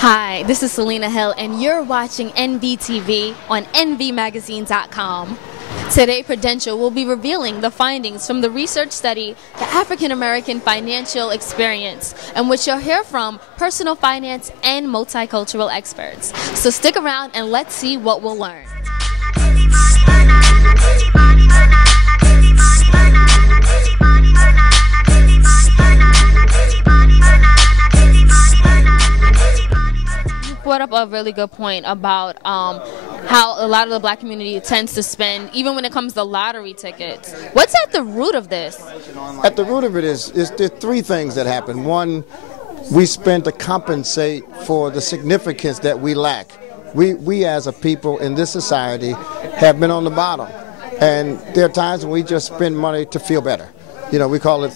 Hi, this is Selena Hill, and you're watching NVTV on nvmagazine.com. Today, Prudential will be revealing the findings from the research study, The African American Financial Experience, in which you'll hear from personal finance and multicultural experts. So stick around and let's see what we'll learn. Brought up a really good point about how a lot of the black community tends to spend, even when it comes to lottery tickets. What's at the root of this? At the root of it is there are three things that happen. One, we spend to compensate for the significance that we lack. We as a people in this society have been on the bottom, and there are times when we just spend money to feel better. You know, we call it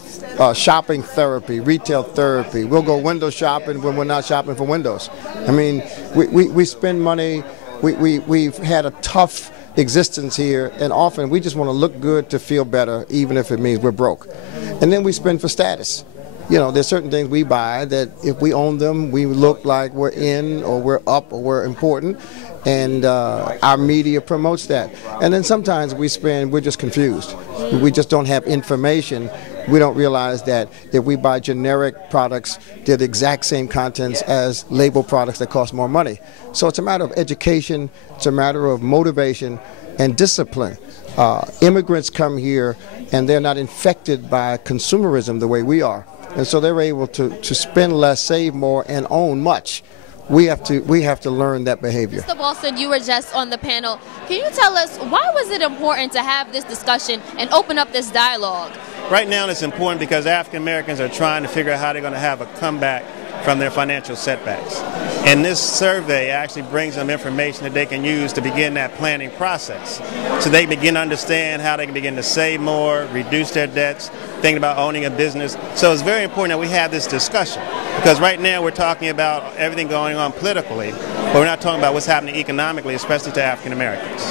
shopping therapy, retail therapy. We'll go window shopping when we're not shopping for windows. I mean, we spend money. We've had a tough existence here, and often we just want to look good to feel better, even if it means we're broke. And then we spend for status. You know, there's certain things we buy that if we own them, we look like we're in or we're up or we're important, and our media promotes that. And then sometimes we're just confused. We just don't have information. We don't realize that if we buy generic products, they're the exact same contents as label products that cost more money. So it's a matter of education, it's a matter of motivation and discipline. Immigrants come here and they're not infected by consumerism the way we are. And so they're able to spend less, save more, and own much. We have to learn that behavior. Mr. Boston, you were just on the panel. Can you tell us why was it important to have this discussion and open up this dialogue? Right now it's important because African Americans are trying to figure out how they're going to have a comeback from their financial setbacks. And this survey actually brings them information that they can use to begin that planning process. So they begin to understand how they can begin to save more, reduce their debts, thinking about owning a business. So it's very important that we have this discussion, because right now we're talking about everything going on politically, but we're not talking about what's happening economically, especially to African Americans.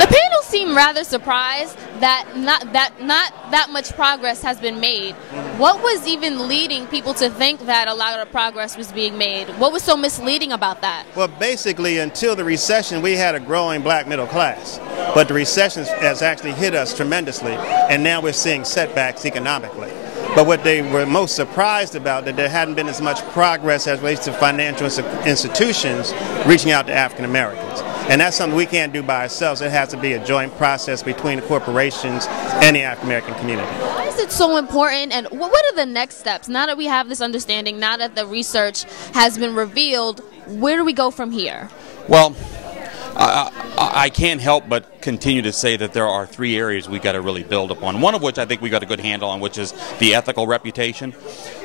The panel seemed rather surprised that not that much progress has been made. What was even leading people to think that a lot of progress was being made? What was so misleading about that? Well, basically, until the recession, we had a growing black middle class. But the recession has actually hit us tremendously, and now we're seeing setbacks economically. But what they were most surprised about, that there hadn't been as much progress as relates to financial institutions reaching out to African Americans. And that's something we can't do by ourselves. It has to be a joint process between the corporations and the African American community. Why is it so important, and what are the next steps? Now that we have this understanding, now that the research has been revealed, where do we go from here? Well, I can't help but continue to say that there are three areas we got to really build upon. One of which I think we got a good handle on, which is the ethical reputation.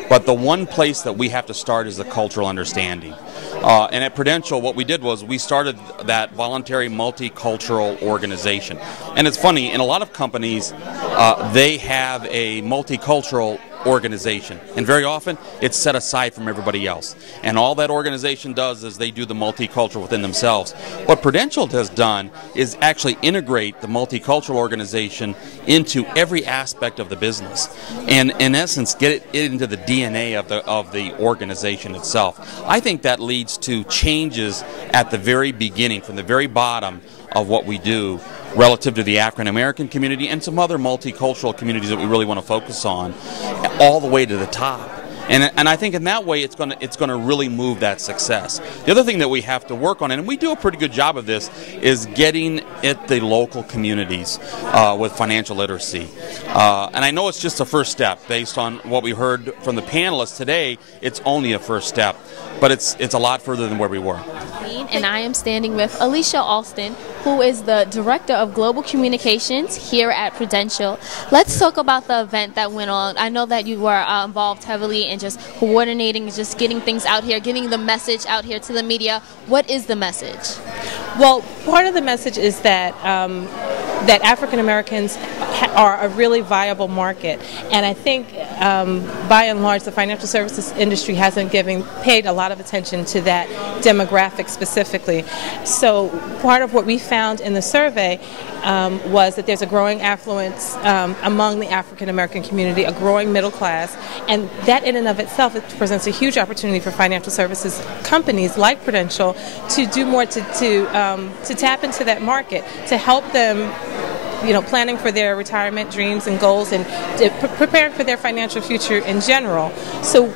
But the one place that we have to start is the cultural understanding. And at Prudential, what we did was we started that voluntary multicultural organization. And it's funny, in a lot of companies, they have a multicultural organization, and very often it's set aside from everybody else, and all that organization does is they do the multicultural within themselves. What Prudential has done is actually integrate the multicultural organization into every aspect of the business, and in essence get it into the DNA of the organization itself. I think that leads to changes at the very beginning, from the very bottom of what we do relative to the African American community and some other multicultural communities that we really want to focus on, all the way to the top. And I think in that way it's going to really move that success. The other thing that we have to work on, and we do a pretty good job of this, is getting at the local communities with financial literacy. And I know it's just a first step based on what we heard from the panelists today. It's only a first step, but it's a lot further than where we were. And I am standing with Alicia Alston, who is the Director of Global Communications here at Prudential. Let's talk about the event that went on. I know that you were involved heavily in just coordinating, just getting things out here, getting the message out here to the media. What is the message? Well, part of the message is that that African Americans are a really viable market. And I think by and large the financial services industry hasn't paid a lot of attention to that demographic specifically. So part of what we found in the survey was that there's a growing affluence among the African American community, a growing middle class, and that in and of itself it presents a huge opportunity for financial services companies like Prudential to do more to tap into that market, to help them planning for their retirement dreams and goals, and preparing for their financial future in general. So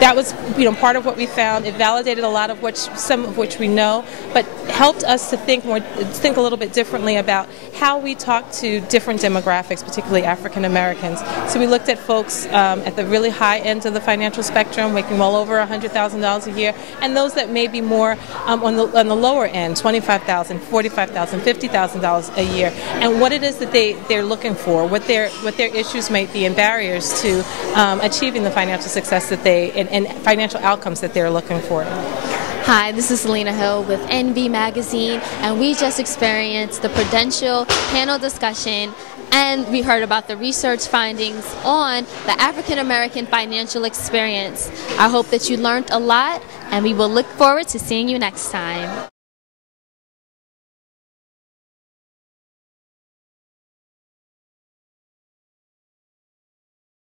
that was part of what we found. It validated a lot of some of which we know, but helped us to think a little bit differently about how we talk to different demographics, particularly African Americans. So we looked at folks at the really high end of the financial spectrum, making well over $100,000 a year, and those that may be more on the lower end, $25,000, $45,000, $50,000 a year, and what it is that they're looking for, what their issues might be, and barriers to achieving the financial success that and financial outcomes that they're looking for. Hi, this is Selena Hill with NV Magazine, and we just experienced the Prudential panel discussion, and we heard about the research findings on the African American financial experience. I hope that you learned a lot, and we will look forward to seeing you next time.